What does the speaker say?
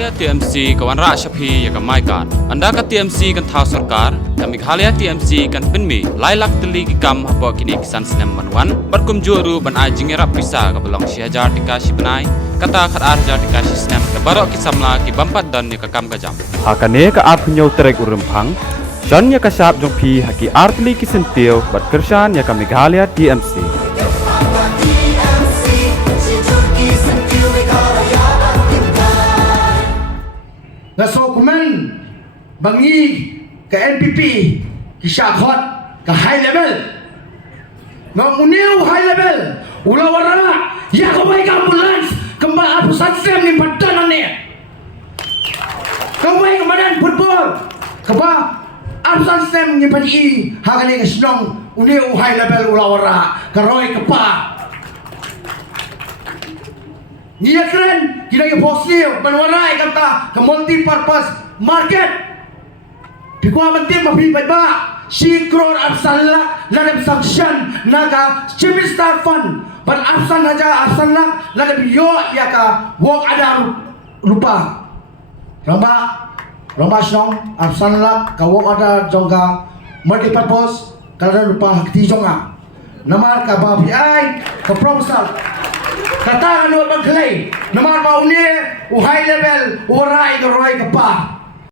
Meghalaya TMC kawan rak syapi ya kamai kan. Anda ka TMC kan thau sarkar, ka Meghalaya TMC kan penmi lailak teli ki kam apa kini kisan sinem manwan. Berkum juru ban ajing rap pisa ka belong si hajar dikasih benai. Kata khat hajar dikasih sinem ka barok kisamla ki bampat dan ni ka kam ka jam. Hakane ka ap nyau terek urempang. Jan ya ka sap jong pi haki artli kisentiu bat kersan ya ka Meghalaya TMC. Nasokuman bangi ke NPP kisah hot ke high level ngamuniu high level ulawara ya ko mai ambulans kembal apu satsem ni padanan ni kawai kemadan football keba apu satsem ni padi hagani ke snong uniu high level ulawara karoi kepa Nia keren, kita yang positif, menwarai kata ke multi-purpose market. Bikuah penting mafi baik si crore absalak ladap sanction naga Chimistar Fund. Ban absan aja absalak ladap yo ya ka work ada lupa. Lomba song absalak ka work ada jongga multi-purpose kada lupa hak ti jonga. Nama ka babi ai ka proposal. Kata kan buat bangkelai. Nomor bau ni, high level, urai ke roi ke pa.